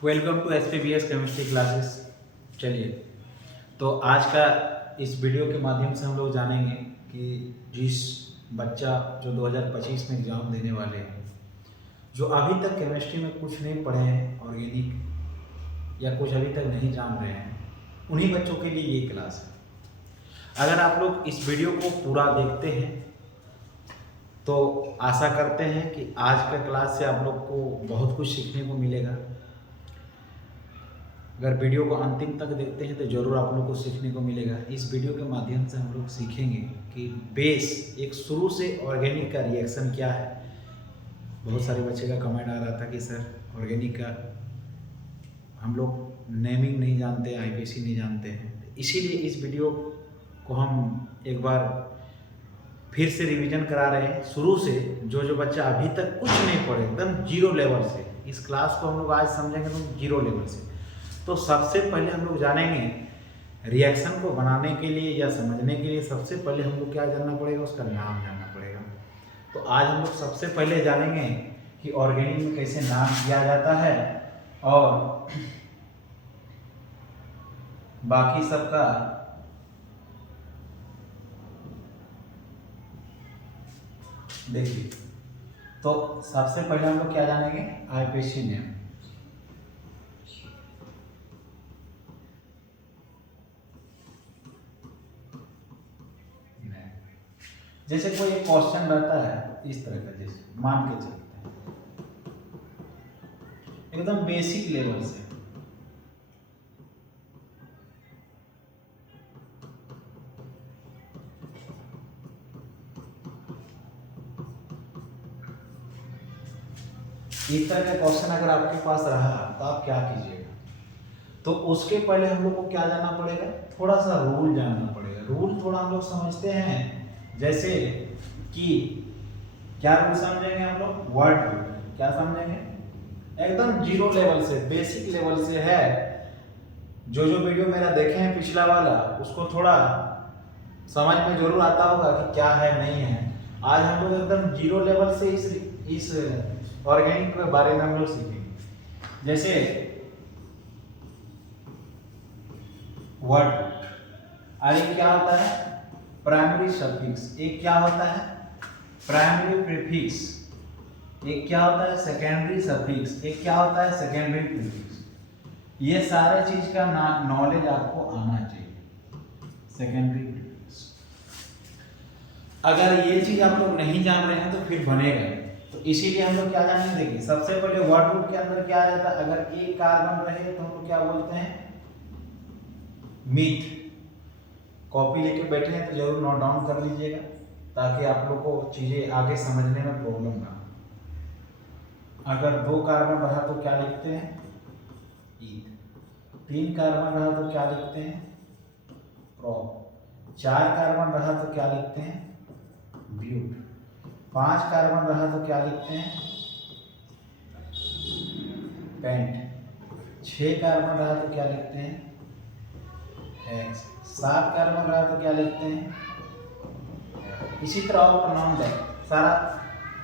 Welcome to SPBS chemistry classes. चलिए, तो आज का इस वीडियो के माध्यम से हम लोग जानेंगे कि जिस बच्चा जो 2025 में एग्ज़ाम देने वाले हैं, जो अभी तक केमिस्ट्री में कुछ नहीं पढ़े हैं, ऑर्गेनिक या कुछ अभी तक नहीं जान रहे हैं, उन्हीं बच्चों के लिए ये क्लास है। अगर आप लोग इस वीडियो को पूरा देखते हैं तो आशा करते हैं कि आज का क्लास से आप लोग को बहुत कुछ सीखने को मिलेगा। अगर वीडियो को अंतिम तक देखते हैं तो ज़रूर आप लोग को सीखने को मिलेगा। इस वीडियो के माध्यम से हम लोग सीखेंगे कि बेस एक शुरू से ऑर्गेनिक का रिएक्शन क्या है। बहुत सारे बच्चे का कमेंट आ रहा था कि सर ऑर्गेनिक का हम लोग नेमिंग नहीं जानते, IPC नहीं जानते हैं, इसीलिए इस वीडियो को हम एक बार फिर से रिवीजन करा रहे हैं शुरू से। जो बच्चा अभी तक कुछ नहीं पढ़े, एकदम जीरो लेवल से, इस क्लास को हम लोग आज समझेंगे तो जीरो लेवल से। तो सबसे पहले हम लोग जानेंगे रिएक्शन को बनाने के लिए या समझने के लिए सबसे पहले हम लोग क्या जानना पड़ेगा, उसका नाम जानना पड़ेगा। तो आज हम लोग सबसे पहले जानेंगे कि ऑर्गेनिक में कैसे नाम किया जाता है और बाकी सबका देखिए। तो सबसे पहले हम लोग क्या जानेंगे, IPC नेम। जैसे कोई एक क्वेश्चन रहता है इस तरह का, जैसे मान के चलते हैं एकदम बेसिक लेवल से, इस तरह का क्वेश्चन अगर आपके पास रहा तो आप क्या कीजिएगा। तो उसके पहले हम लोग को क्या जानना पड़ेगा, थोड़ा सा रूल जानना पड़ेगा। रूल थोड़ा हम लोग समझते हैं, जैसे कि क्या रूल समझेंगे हम लोग, वर्ड रूल। क्या समझेंगे, एकदम जीरो लेवल से, बेसिक लेवल से है। जो वीडियो मेरा देखे हैं पिछला वाला, उसको थोड़ा समझ में जरूर आता होगा कि क्या है नहीं है। आज हम लोग एकदम जीरो लेवल से इस ऑर्गेनिक के बारे में हम लोग सीखेंगे। जैसे वर्ड, अरे क्या होता है प्राइमरी सफिक्स, एक क्या होता है प्राइमरी प्रीफिक्स, एक क्या होता है सेकेंडरी सफिक्स, एक क्या होता है सेकेंडरी प्रीफिक्स। ये सारे चीज का नॉलेज आपको आना चाहिए। सेकेंडरी प्रीफिक्स, अगर ये चीज आप लोग नहीं जान रहे हैं तो फिर बनेगा। तो इसीलिए हम लोग क्या जानेंगे, देखिए सबसे पहले वर्ड रूट के अंदर क्या आ जाता है, अगर एक कार्बन रहे तो हम लोग क्या बोलते हैं, मीथ। कॉपी लेके बैठे हैं तो जरूर नोट डाउन कर लीजिएगा, ताकि आप लोग को चीजें आगे समझने में प्रॉब्लम ना। अगर 2 कार्बन रहा तो क्या लिखते हैं, ईथ। 3 कार्बन रहा तो क्या लिखते हैं, प्रोप। 4 कार्बन रहा तो क्या लिखते हैं, ब्यूट। 5 कार्बन रहा तो क्या लिखते हैं, पेंट। 6 कार्बन रहा तो क्या लिखते हैं, हेक्स। 7 कार्बन रहा तो क्या लिखते हैं, इसी तरह और नाम है सारा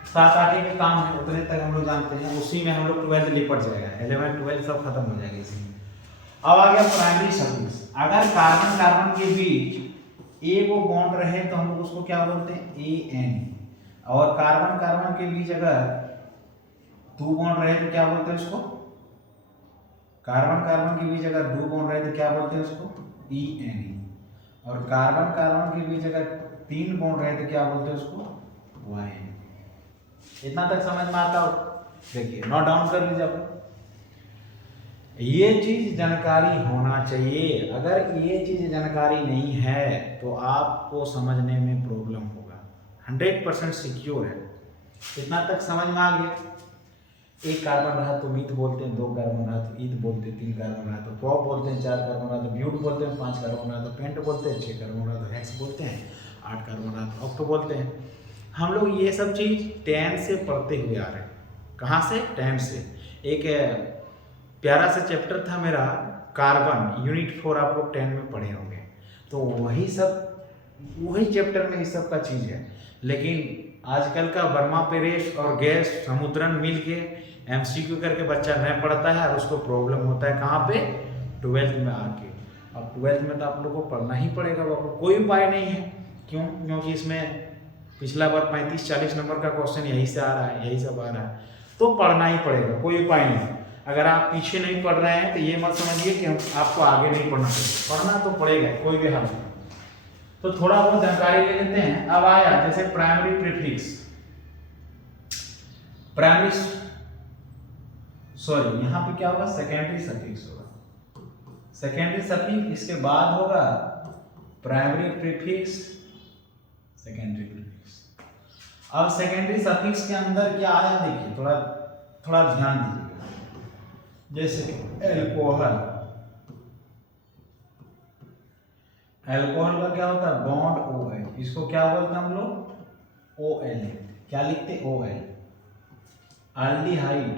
7-8 के काम है, उतने तक हम लोग जानते हैं। उसी में हम लोग 12th निपट जाएगा, 11 12 सब खत्म हो जाएगा इसी में। अब आ गया प्राइमरी सफिक्स। अगर कार्बन कार्बन के बीच एक वो बॉन्ड रहे तो हम लोग उसको क्या बोलते हैं, AN। और कार्बन कार्बन के बीच अगर 2 बॉन्ड रहे तो क्या बोलते हैं उसको, कार्बन कार्बन के बीच अगर 2 बॉन्ड रहे तो क्या बोलते हैं उसको, ENE। और कार्बन कार्बन के बीच अगर 3 बॉन्ड रहे तो क्या बोलते हैं उसको, YN। इतना तक समझ में आता हो, देखिए नोट डाउन कर लीजिए आप। ये चीज जानकारी होना चाहिए। अगर ये चीज जानकारी नहीं है तो आपको समझने में प्रॉब्लम होगा। 100% सिक्योर है। इतना तक समझ में आ गया। 1 कार्बन रहा तो मीथ बोलते हैं, 2 कार्बन रहा तो ईथ बोलते हैं, 3 कार्बन रहा तो प्रॉप बोलते हैं, 4 कार्बन रहा तो ब्यूट बोलते हैं, 5 कार्बन रहा तो पेंट बोलते हैं, 6 कार्बन रहा तो हेक्स बोलते हैं, 8 कार्बन रहा तो ऑक्टो बोलते हैं। हम लोग ये सब चीज 10 से पढ़ते हुए आ रहे हैं। कहाँ से, 10 से। एक प्यारा सा चैप्टर था मेरा कार्बन, यूनिट 4, आप लोग 10 में पढ़े होंगे। तो वही चैप्टर में इस सब का चीज है। लेकिन आजकल का बर्मा पेरेश और गैस समुद्रन मिल के एमसीक्यू करके बच्चा नहीं पढ़ता है और उसको प्रॉब्लम होता है कहाँ पे, 12th में आके। अब 12th में तो आप लोग को पढ़ना ही पड़ेगा बाबू, कोई उपाय नहीं है। क्यों? क्योंकि इसमें पिछला बार 35-40 नंबर का क्वेश्चन यही से आ रहा है, यही सब आ रहा है, तो पढ़ना ही पड़ेगा, कोई उपाय नहीं। अगर आप पीछे नहीं पढ़ रहे हैं तो ये मत समझिए कि आपको आगे नहीं पढ़ना पड़ेगा, पढ़ना तो पड़ेगा कोई भी हाल में। तो थोड़ा बहुत जानकारी ले लेते हैं। अब आया जैसे प्राइमरी प्रीफिक्स, यहाँ पे क्या होगा, सेकेंडरी सफिक्स होगा। सेकेंडरी सफिक्स इसके बाद होगा प्राइमरी प्रीफिक्स, सेकेंडरी प्रीफिक्स। अब सेकेंडरी सफिक्स के अंदर क्या आया देखिए, थोड़ा ध्यान दीजिएगा। जैसे एल्कोहल, एल्कोहल का क्या होता है, बॉन्ड OH, इसको क्या बोलते हैं हम लोग, OL, क्या लिखते, OL। एल्डिहाइड,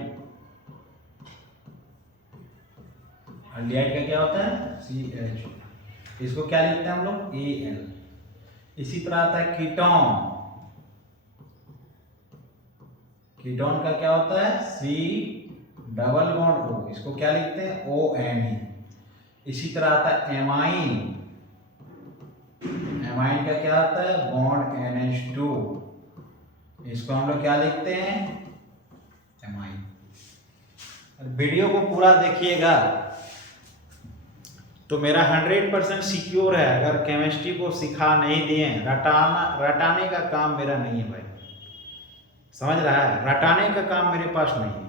एल्डिहाइड का क्या होता है, CH, इसको क्या लिखते हैं हम लोग, AL। इसी तरह आता है कीटोन, कीटोन का क्या होता है, C डबल बॉन्ड O, इसको क्या लिखते हैं, ONE। इसी तरह आता है एमाइन, एमाइन का क्या होता है, बॉन्ड NH2, इसको हम लोग क्या लिखते हैं, एमाइन। वीडियो को पूरा देखिएगा तो मेरा 100% सिक्योर है। अगर केमिस्ट्री को सिखा नहीं दिए, रटाने का काम मेरा नहीं है भाई, समझ रहा है, रटाने का काम मेरे पास नहीं है।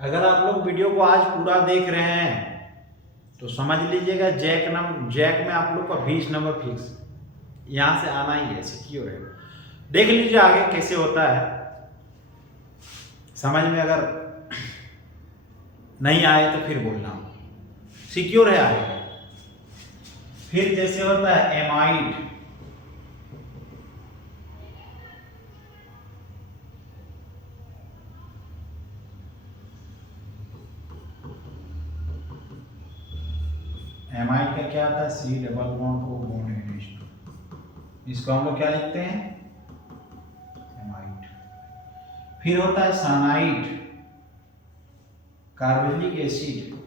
अगर आप लोग वीडियो को आज पूरा देख रहे हैं तो समझ लीजिएगा जैक में आप लोग का 20 नंबर फिक्स, यहाँ से आना ही है, सिक्योर है। देख लीजिए आगे कैसे होता है, समझ में अगर नहीं आए तो फिर बोलना, सिक्योर है आगे। फिर जैसे होता है एमाइड, एमाइड का क्या आता है, C double bond O bond NH2, इसको हम लोग क्या लिखते हैं, एमाइड। फिर होता है cyanide, carboxylic acid,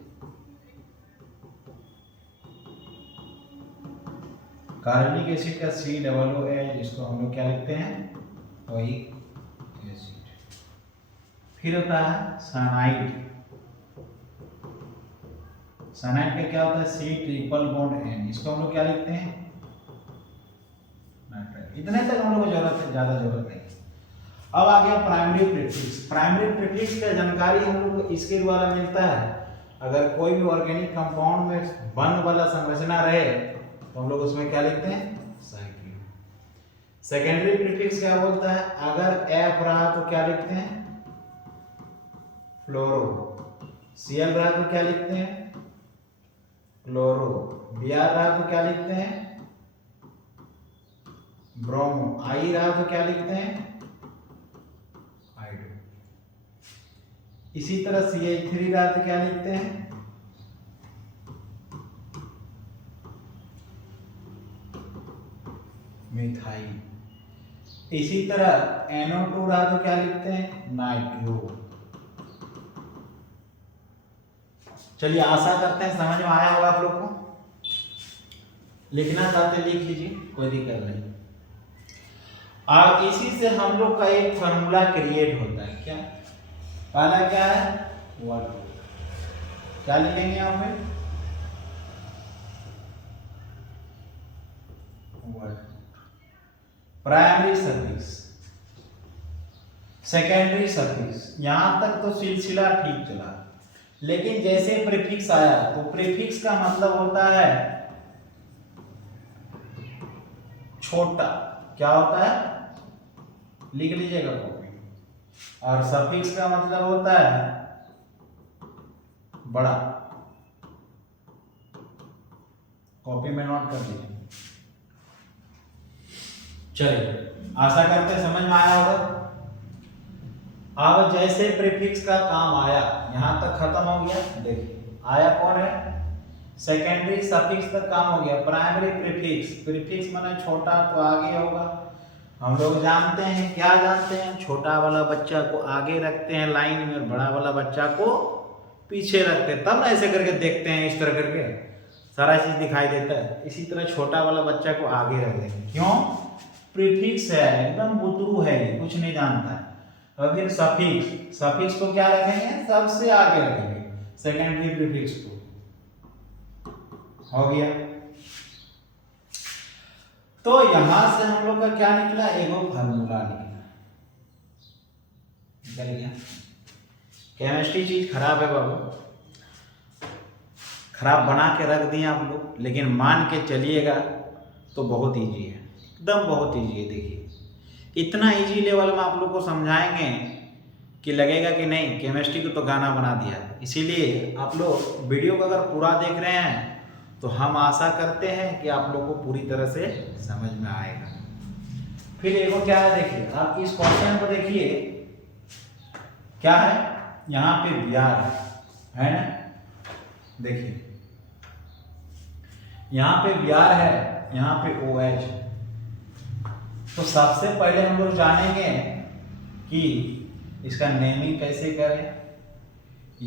carbonic acid का C डबल OH, इसको हम लोग क्या लिखते हैं, ओइक एसिड। फिर होता है साइनाइड, साइनाइड का क्या होता है, C ट्रिपल बॉन्ड N, इसको हम लोग क्या लिखते हैं, नाइट्राइड। इतने तक हम लोग को जरूरत है, ज्यादा जरूरत नहीं। अब आ गया प्राइमरी प्रीफिक्स। प्राइमरी प्रीफिक्स का जानकारी हम लोग को इसके द्वारा मिलता है, अगर कोई भी ऑर्गेनिक कंपाउंड में बंद वाला संरचना रहे तो हम लोग उसमें क्या लिखते हैं, साइक्लिन। सेकेंडरी प्रीफिक्स क्या बोलता है, अगर F रहा तो क्या लिखते हैं, फ्लोरो। Cl रहा तो क्या लिखते हैं, क्लोरो। Br रहा तो क्या लिखते हैं, ब्रोमो। I रहा तो क्या लिखते हैं, आइडो। इसी तरह CH3 रहा तो क्या लिखते हैं, मिथाइल। इसी तरह NO2 रहा तो क्या लिखते हैं, नाइट्रो। चलिए आशा करते हैं समझ में आया होगा आप लोग को। लिखना चाहते लिख लीजिए, कोई दिक्कत नहीं। और इसी से हम लोग का एक फॉर्मूला क्रिएट होता है, क्या पहला क्या है, वाटर। क्या लिखेंगे यहाँ पे, water. Primary suffix, secondary suffix, यहां तक तो सिलसिला ठीक चला, लेकिन जैसे प्रीफिक्स आया तो प्रीफिक्स का मतलब होता है छोटा, क्या होता है, लिख लीजिएगा कॉपी। और सफिक्स का मतलब होता है बड़ा, कॉपी में नोट कर लीजिए। चलिए आशा करते समझ में आया होगा। अब जैसे प्रीफिक्स का काम आया, यहां तक खत्म हो गया। देखिए आया कौन है, सेकेंडरी सफिक्स तक काम हो गया। प्राइमरी प्रीफिक्स, प्रीफिक्स माने छोटा तो आगे होगा, हम लोग जानते हैं, क्या जानते हैं, छोटा वाला बच्चा को आगे रखते हैं लाइन में और बड़ा वाला बच्चा को पीछे रखते हैं, तब ना ऐसे करके देखते हैं, इस तरह करके सारा चीज दिखाई देता है। इसी तरह छोटा वाला बच्चा को आगे रख देंगे, क्यों? प्रीफिक्स है, एकदम बुतरू है, कुछ नहीं जानता है। और फिर सफिक्स, सफिक्स को क्या रखेंगे? सबसे आगे रखेंगे, सेकेंडरी प्रीफिक्स को। हो गया। तो यहां से हम लोग का क्या निकला? एगो फार्मूला निकल गया। केमिस्ट्री चीज खराब है बाबू, खराब बना के रख दिए आप लोग, लेकिन मान के चलिएगा तो बहुत इजी है, एकदम बहुत इजी है। देखिए इतना इजी लेवल में आप लोग को समझाएंगे कि लगेगा कि नहीं केमिस्ट्री को तो गाना बना दिया। इसीलिए आप लोग वीडियो को अगर पूरा देख रहे हैं तो हम आशा करते हैं कि आप लोग को पूरी तरह से समझ में आएगा। फिर एगो क्या है, देखिए आप इस क्वेश्चन को देखिए, क्या है यहाँ पे ब्यार है ना, देखिए यहाँ पे ब्यार है, यहाँ पे OH। तो सबसे पहले हम लोग जानेंगे कि इसका नेमिंग कैसे करें।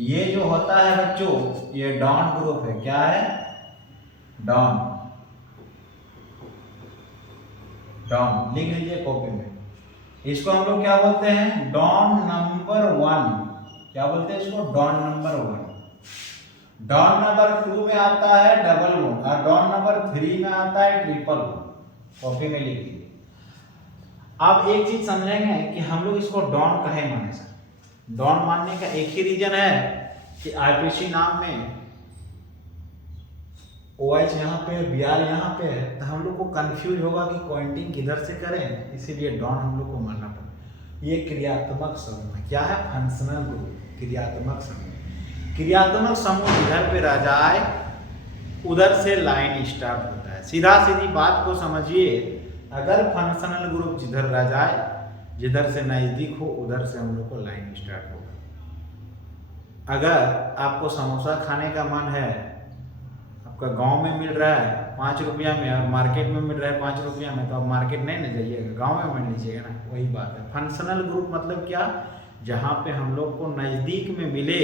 ये जो होता है बच्चों, ये डॉन ग्रुप है। क्या है? डॉन। डॉन लिख लीजिए कॉपी में। इसको हम लोग क्या बोलते हैं? Don number 1। क्या बोलते हैं इसको? Don number 1। डॉन नंबर 2 में आता है डबल बॉन्ड, और डॉन नंबर 3 में आता है ट्रिपल बॉन्ड। कॉपी में लिख लीजिए। अब एक चीज समझेंगे कि हम लोग इसको डॉन कहे माने सर। डॉन मानने का एक ही रीजन है कि आईपीसी नाम में OH यहाँ पे, Br यहाँ पे है, तो हम लोग को कंफ्यूज होगा कि पॉइंटिंग किधर से करें, इसीलिए डॉन हम लोग को मानना पड़ेगा। ये क्रियात्मक समूह है। क्या है? फंक्शनल ग्रुप, क्रियात्मक समूह। क्रियात्मक समूह जिधर पे रह जाए उधर से लाइन स्टार्ट होता है। सीधा सीधी बात को समझिए, अगर फंक्शनल ग्रुप जिधर रह जाए, जिधर से नजदीक हो उधर से हम लोग को लाइन स्टार्ट होगा। अगर आपको समोसा खाने का मन है, आपका गांव में मिल रहा है 5 रुपया में और मार्केट में मिल रहा है 5 रुपया में, तो आप मार्केट नहीं ना जाइएगा, गांव में मिल लीजिएगा ना। वही बात है। फंक्शनल ग्रुप मतलब क्या? जहाँ पे हम लोग को नजदीक में मिले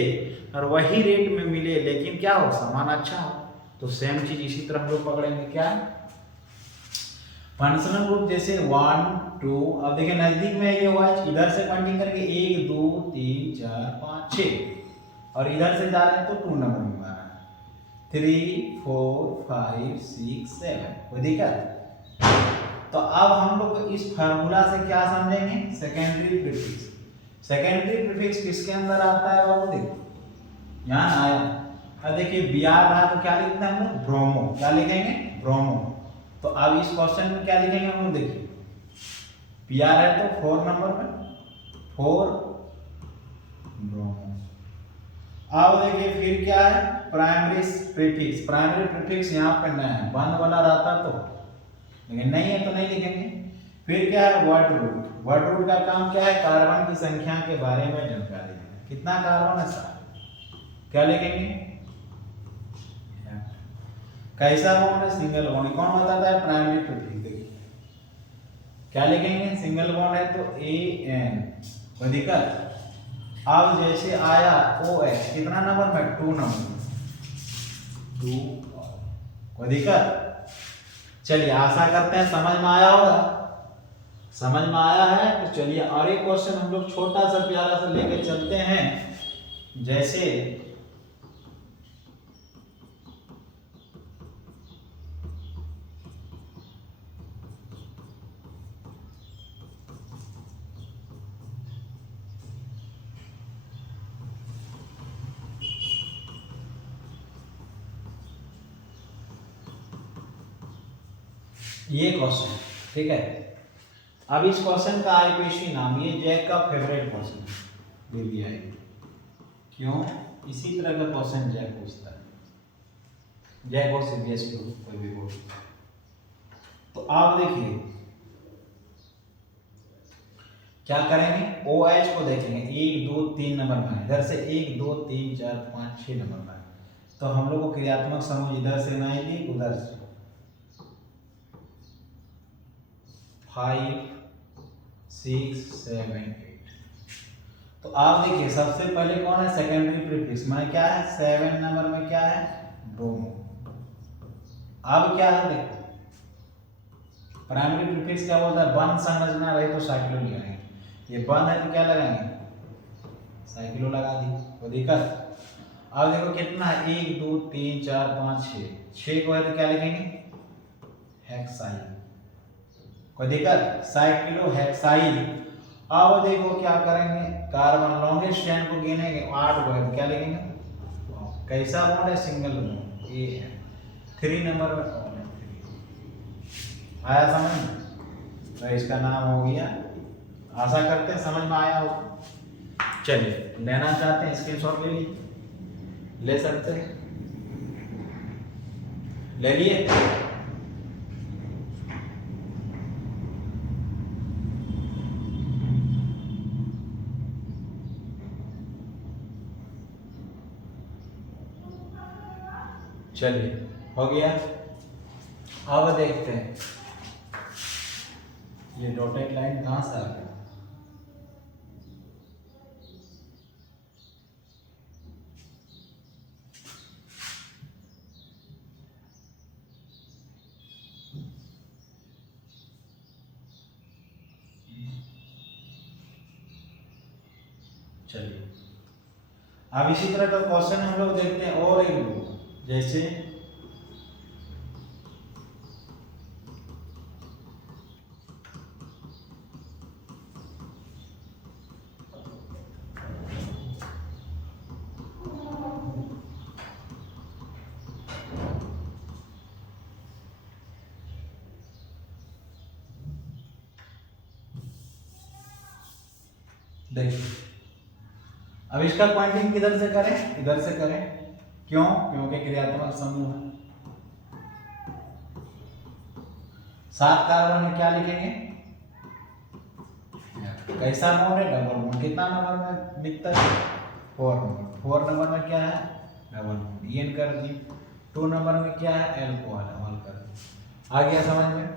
और वही रेट में मिले, लेकिन क्या हो, सामान अच्छा हो। तो सेम चीज इसी तरह हम लोग पकड़ेंगे। क्या फंक्शनल ग्रुप? जैसे 1 2, अब देखिए नजदीक में ये OH, इधर से काउंटिंग करके 1 2 3 4 5 6, और इधर से जा रहे हैं तो 2 नंबर में आ रहा है, 3 4 5 6 7। कोई दिक्कत? तो अब हम लोग इस फार्मूला से क्या समझेंगे? Secondary prefix. सेकेंडरी प्रीफिक्स किसके अंदर आता है बाबू? देखो यहाँ आया, अब देखिए Br रहा तो क्या लिखते हैं हम लोग? ब्रोमो। क्या लिखेंगे? ब्रोमो। तो अब इस क्वेश्चन में क्या लिखेंगे हम लोग? देखिए Br है तो 4 नंबर में 4 ब्रोमो। अब देखिए फिर क्या है? Primary prefix. प्राइमरी प्रीफिक्स यहाँ पे नहीं है, बंद वाला रहता तो, लेकिन नहीं है तो नहीं लिखेंगे। फिर क्या है? Word root. वर्ड रूट का काम क्या है? कार्बन की संख्या के बारे में जानकारी देना। कितना कार्बन है? 7। क्या लिखेंगे? कैसा बॉन्ड है? Single bond. कौन बताता है? Primary prefix. देखिए क्या लिखेंगे? सिंगल बॉन्ड है तो AN। कोई दिक्कत? अब जैसे आया OH, कितना नंबर में? 2 नंबर, 2। कोई दिक्कत? चलिए आशा करते हैं समझ में आया होगा। समझ में आया है तो चलिए और एक क्वेश्चन हम लोग छोटा सा प्यारा सा लेके चलते हैं। जैसे ये क्वेश्चन, ठीक है। अब इस क्वेश्चन का आईपीसी नाम, ये जैक का फेवरेट क्वेश्चन दे दिया है। क्यों? इसी तरह का क्वेश्चन जैक पूछता है। जैक और सीबीएस कोई भी बोर्ड। तो आप देखिए क्या करेंगे? OH को देखेंगे 1 2 3 नंबर में, इधर से 1 2 3 4 5 6 नंबर में। तो हम लोग को क्रियात्मक समूह इधर से नहीं ली, उधर से 5 6 7 8। तो आप देखिए सबसे पहले कौन है सेकेंडरी प्रीफिक्स में क्या है 7 नंबर में क्या है ब्रोमो। अब क्या है देखो प्राइमरी प्रीफिक्स क्या बोलता है बंध संरचना रहे तो साइक्लो लगाएंगे, ये बंध है तो क्या लगाएंगे साइक्लो लगा दी कोई दिक्कत। अब देखो कितना है 1 2 3 4 5 6 को है तो क्या लिखेंगे हेक्साइल, कोई दिक्कत साइक्लो हेक्साइल। अब देखो क्या करेंगे कार्बन लॉन्गेस्ट चेन को गिनेंगे 8 को है तो क्या लिखेंगे कैसा बॉन्ड है सिंगल बॉन्ड ए है 3 नंबर में आया समझ। तो इसका नाम हो गया, आशा करते हैं समझ में आया हो। चलिए लेना चाहते हैं स्क्रीनशॉट ले लीजिए, ले सकते हैं, ले लिए। चलिए हो गया। अब देखते हैं ये डॉटेड लाइन कहां से आ गई। चलिए अब इसी तरह का क्वेश्चन हम लोग देखते हैं और एक ग्रुप जैसे देखिए अब इसका पॉइंटिंग किधर से करें इधर से करें, क्यों क्योंकि क्रियात्मक समूह है। 7 कार्बन में क्या लिखेंगे कैसा बॉन्ड है डबल बॉन्ड, कितना नंबर में लिखता है 4 नंबर, 4 नंबर में क्या है डबल बॉन्ड इन कर दी, 2 नंबर में क्या है एल्कोहल अमल कर दी। आ गया समझ में।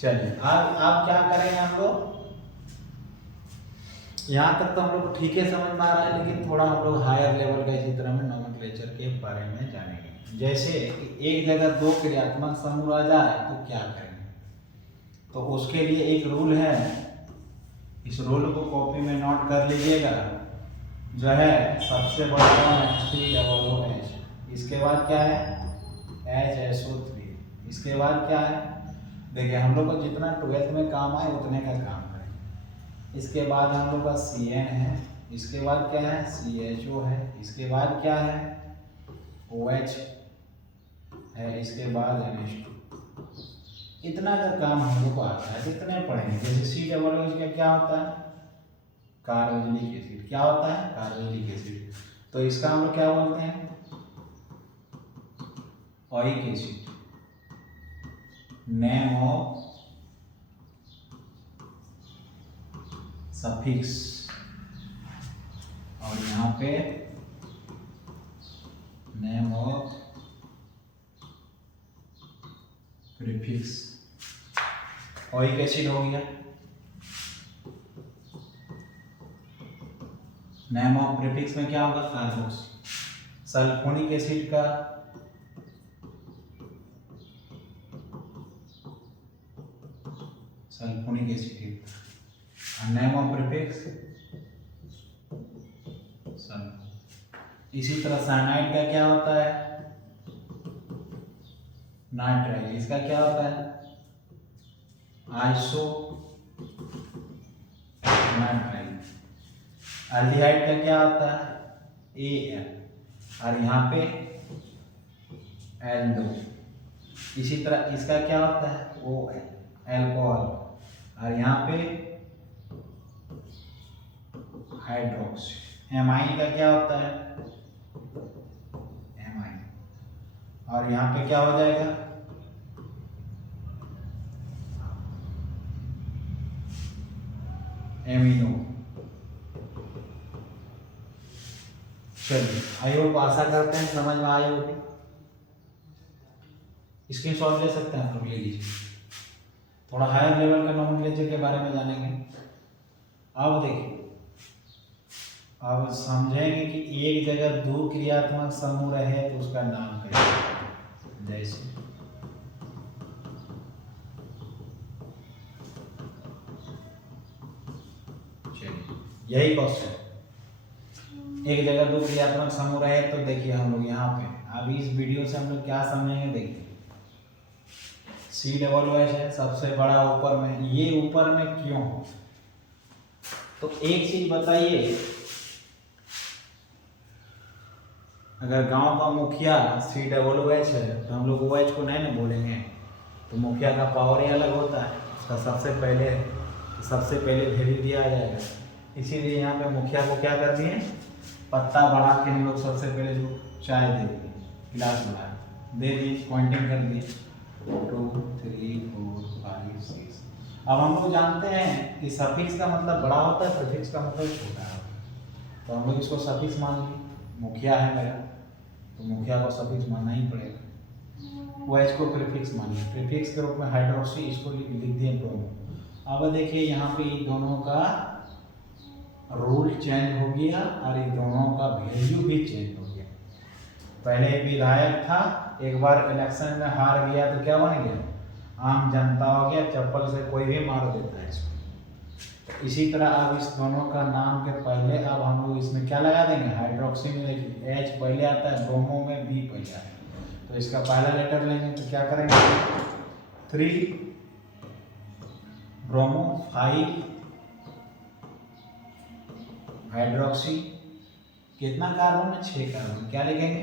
चलिए आप क्या करेंगे हम लोग यहाँ तक तो हम लोग ठीक है समझ में आ रहा है, लेकिन थोड़ा हम लोग हायर लेवल का इसी तरह में नोमेनक्लेचर के बारे में जानेंगे। जैसे कि एक जगह 2 क्रियात्मक समूह आ जाए तो क्या करेंगे, तो उसके लिए एक रूल है, इस रूल को कॉपी में नोट कर लीजिएगा। जो है सबसे बड़ा कौन है COOH, इसके बाद क्या है HSO3, इसके बाद क्या है देखिए हम लोग को जितना 12th में काम आए उतने का काम करें। इसके बाद हम लोग का CN है, इसके बाद क्या है CHO है, इसके बाद क्या है OH है, इसके बाद NH2। इतना का काम हम लोग को आता है, कितने पढ़ेंगे। जैसे COOH का क्या होता है कार्बोक्सिलिक एसिड, क्या होता है कार्बोक्सिलिक एसिड, तो इसका हम लोग क्या बोलते हैं oic acid, name of suffix, और यहाँ पे name of prefix, oic acid हो गया। नेम ऑफ प्रीफिक्स में क्या होगा कार्बोक्स, सल्फोनिक एसिड का sulphonic acid, name of prefix sulphur. इसी तरह साइनाइड का क्या होता है नाइट्राइल, इसका क्या होता है आइसो नाइट्राइल। एल्डिहाइड का क्या होता है AL, और यहाँ पे एल्डो। इसी तरह इसका क्या होता है OL एल्कोहल, और यहाँ पे हाइड्रोक्सी। एमाइन का क्या होता है एमाइन, और यहाँ पे क्या हो जाएगा एमिनो। चलिए आई होप आशा करते हैं समझ में आई होगी। स्क्रीनशॉट ले सकते हैं आप लोग, ले लीजिए। थोड़ा हायर लेवल का नोमेनक्लेचर के बारे में जानेंगे। अब देखिए, अब समझेंगे कि एक जगह दो क्रियात्मक समूह रहे तो उसका नाम करें। जैसे यही क्वेश्चन, एक जगह दो क्रियात्मक समूह रहे तो देखिए हम लोग यहाँ पे अब इस वीडियो से हम लोग क्या समझेंगे। देखिए C है सबसे बड़ा ऊपर में, ये ऊपर में क्यों? तो एक चीज बताइए, अगर गांव का मुखिया C है तो हम लोग OH को नहीं ना बोलेंगे, तो मुखिया का पावर ही अलग होता है, उसका सबसे पहले वैल्यू दिया जाएगा। इसीलिए यहाँ पे मुखिया को क्या कर दिए, पत्ता बढ़ा के हम लोग सबसे पहले जो चाय दे दिए, गिलास बढ़ा दे दिए, पॉइंटिंग कर दिए 2 3 4 5 6। अब हम लोग जानते हैं कि सफिक्स का मतलब बड़ा होता है, प्रीफिक्स का मतलब छोटा होता है, तो हम लोग इसको सफिक्स मान लिए। मुखिया है मेरा तो मुखिया को सफिक्स मानना ही पड़ेगा। वो इसको प्रीफिक्स मान लिया, प्रीफिक्स के रूप में हाइड्रोक्सी, इसको लिख दिए ब्रोमो। अब देखिए यहाँ पे इन दोनों का रूल चेंज हो गया और इन दोनों का वैल्यू भी चेंज हो गया। पहले विधायक था, एक बार इलेक्शन में हार गया तो क्या बन गया, आम जनता हो गया, चप्पल से कोई भी मार देता है इसको। तो इसी तरह अब इस दोनों का नाम के पहले अब हम लोग इसमें क्या लगा देंगे, हाइड्रोक्सी में देखिए H पहले आता है, ब्रोमो में B पहले आता है, तो इसका पहला लेटर लेंगे तो क्या करेंगे 3 ब्रोमो 5 हाइड्रोक्सी, कितना कार्बन है 6 कार्बन, क्या लिखेंगे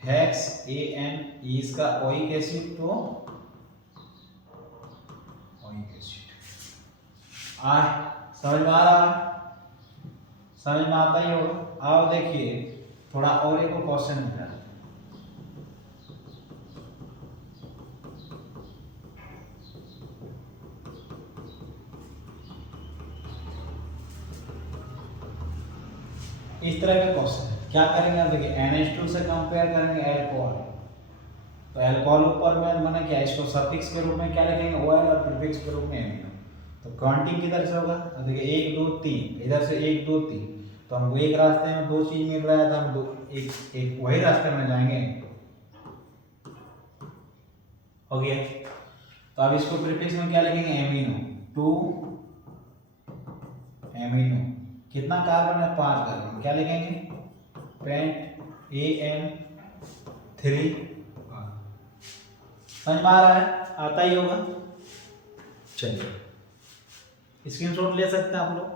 हेक्स AN, इसका ओइक एसिड तो ओइक एसिड। समझ में आ रहा है, समझ में आता ही होगा। अब देखिए थोड़ा और एक क्वेश्चन है, इस तरह का क्वेश्चन है, क्या करेंगे आप देखिए NH2 से कंपेयर करेंगे अल्कोहल, तो अल्कोहल ऊपर में माने क्या, इसको सफिक्स के रूप में क्या लिखेंगे OL और प्रीफिक्स के रूप में एमिनो। तो काउंटिंग किधर से होगा, देखिए 1 2 3, इधर से 1 2 3, तो हमको एक रास्ते में 2 चीज मिल रहा है तो हम एक वही रास्ते में जाएंगे, हो गया। तो अब इसको प्रीफिक्स में क्या लिखेंगे एमिनो, 2 एमिनो, कितना कार्बन है 5 कार्बन, क्या लिखेंगे पेंट AN 3। समझ में आ रहा है, आता ही होगा। चलिए स्क्रीनशॉट ले सकते हैं आप लोग।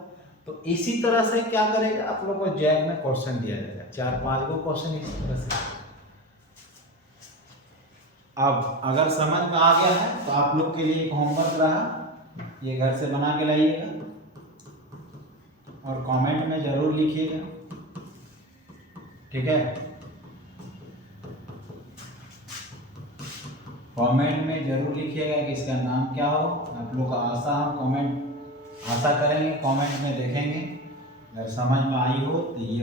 तो इसी तरह से क्या करेगा, आप लोग को जैक में क्वेश्चन दिया जाएगा 4-5 को क्वेश्चन इसी तरह से। अब अगर समझ में आ गया है तो आप लोग के लिए एक होमवर्क रहा, ये घर से बना के लाइएगा और कमेंट में जरूर लिखिएगा, ठीक है। कमेंट में जरूर लिखिएगा कि इसका नाम क्या हो। आप लोग का आशा करेंगे, कमेंट में देखेंगे, अगर समझ में आई हो तो ये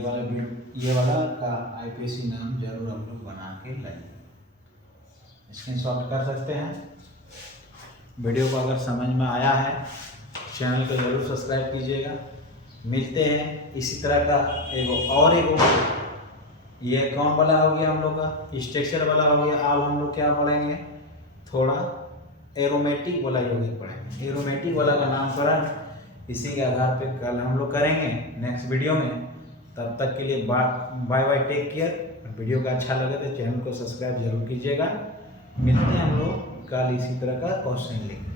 वाला का IPSC नाम जरूर आप लोग बना के लाइए, स्क्रीनशॉट कर सकते हैं। वीडियो को अगर समझ में आया है चैनल को जरूर सब्सक्राइब कीजिएगा। मिलते हैं इसी तरह का एक ये कौन वाला हो गया हम लोग का, स्ट्रक्चर वाला हो गया। अब हम लोग क्या पढ़ेंगे, थोड़ा एरोमेटिक वाला यौगिक पढ़ेंगे। एरोमेटिक वाला का नामकरण इसी के आधार पे कल हम लोग करेंगे नेक्स्ट वीडियो में। तब तक के लिए bye bye, take care. Video का अच्छा लगे तो चैनल को सब्सक्राइब जरूर कीजिएगा। मिलते हैं हम लोग कल इसी तरह का क्वेश्चन लेंगे।